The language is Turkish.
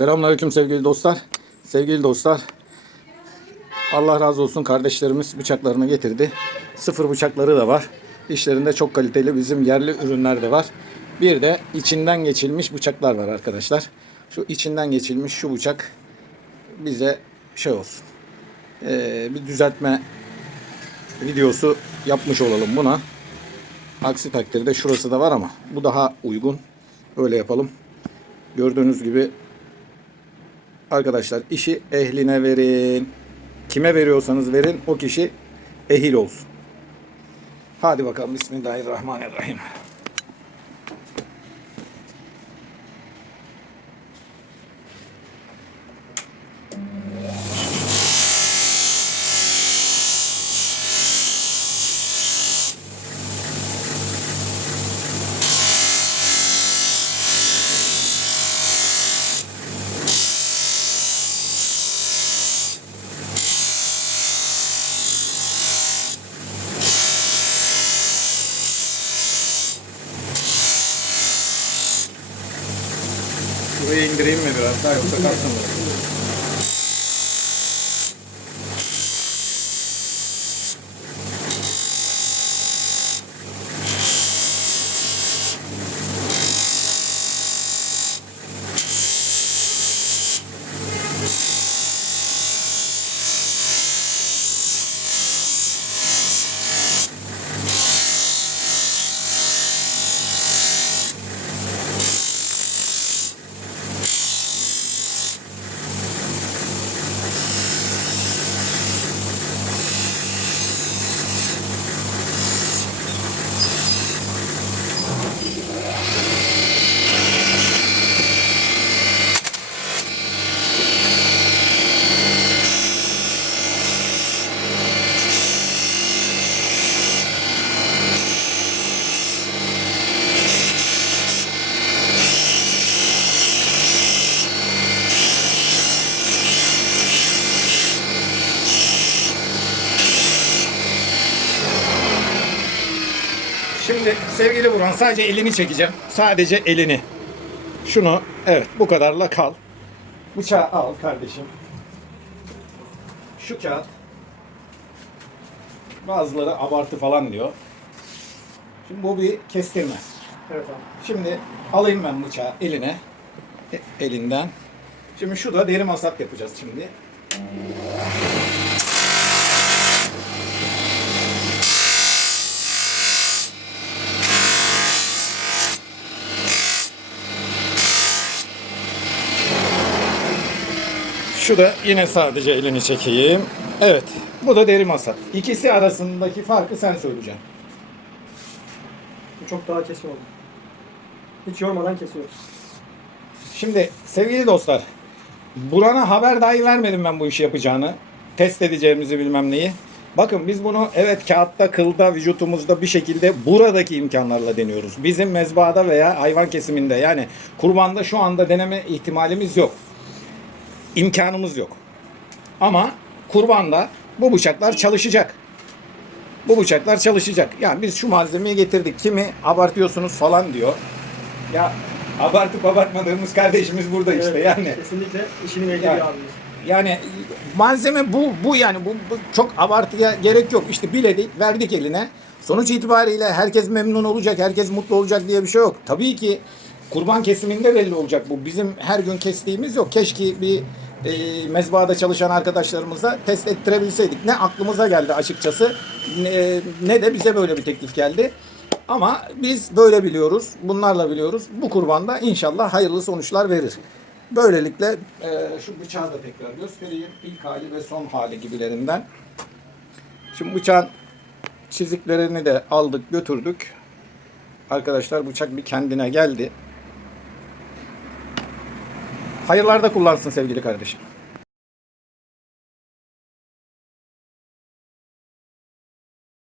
Selamünaleyküm sevgili dostlar. Sevgili dostlar. Allah razı olsun kardeşlerimiz bıçaklarını getirdi. Sıfır bıçakları da var. İşlerinde çok kaliteli bizim yerli ürünler de var. Bir de içinden geçilmiş bıçaklar var arkadaşlar. Şu içinden geçilmiş şu bıçak bize şey olsun. Ee, bir düzeltme videosu yapmış olalım buna. Aksi takdirde şurası da var ama bu daha uygun. Öyle yapalım. Gördüğünüz gibi arkadaşlar işi ehline verin. Kime veriyorsanız verin o kişi ehil olsun. Hadi bakalım Bismillahirrahmanirrahim. Buraya indireyim mi biraz daha yoksa kalsın mı? Şimdi sevgili Burhan sadece elini çekeceğim. Sadece elini. Şunu evet bu kadarla kal. Bıçağı al kardeşim. Şu kağıt. Bazıları abartı falan diyor. Şimdi bu bir kestirme. Evet abi. Şimdi alayım ben bıçağı eline. E- elinden. Şimdi şu da deri masat yapacağız şimdi. Şu da yine sadece elini çekeyim. Evet. Bu da deri masat. İkisi arasındaki farkı sen söyleyeceksin. Bu çok daha kesin oldu. Hiç yormadan kesiyoruz. Şimdi sevgili dostlar, Buran'a haber dahi vermedim ben bu işi yapacağını. Test edeceğimizi bilmem neyi. Bakın biz bunu evet kağıtta, kılda, vücutumuzda bir şekilde buradaki imkanlarla deniyoruz. Bizim mezbahada veya hayvan kesiminde yani kurbanda şu anda deneme ihtimalimiz yok. İmkanımız yok. Ama kurbanda bu bıçaklar çalışacak. Bu bıçaklar çalışacak. Yani biz şu malzemeyi getirdik. Kimi abartıyorsunuz falan diyor. Ya abartıp abartmadığımız kardeşimiz burada işte Evet, yani. Kesinlikle işinin ehli Yani- abimiz. Yani malzeme bu bu yani bu, bu çok abartıya gerek yok. İşte biledik, verdik eline. Sonuç itibariyle herkes memnun olacak, herkes mutlu olacak diye bir şey yok. Tabii ki kurban kesiminde belli olacak bu. Bizim her gün kestiğimiz yok. Keşke bir e, mezbahada çalışan arkadaşlarımıza test ettirebilseydik. Ne aklımıza geldi açıkçası ne, ne de bize böyle bir teklif geldi. Ama biz böyle biliyoruz, bunlarla biliyoruz. Bu kurbanda inşallah hayırlı sonuçlar verir. Böylelikle e, şu bıçağı da tekrar göstereyim. İlk hali ve son hali gibilerinden. Şimdi bıçağın çiziklerini de aldık götürdük. Arkadaşlar bıçak bir kendine geldi. Hayırlarda kullansın sevgili kardeşim.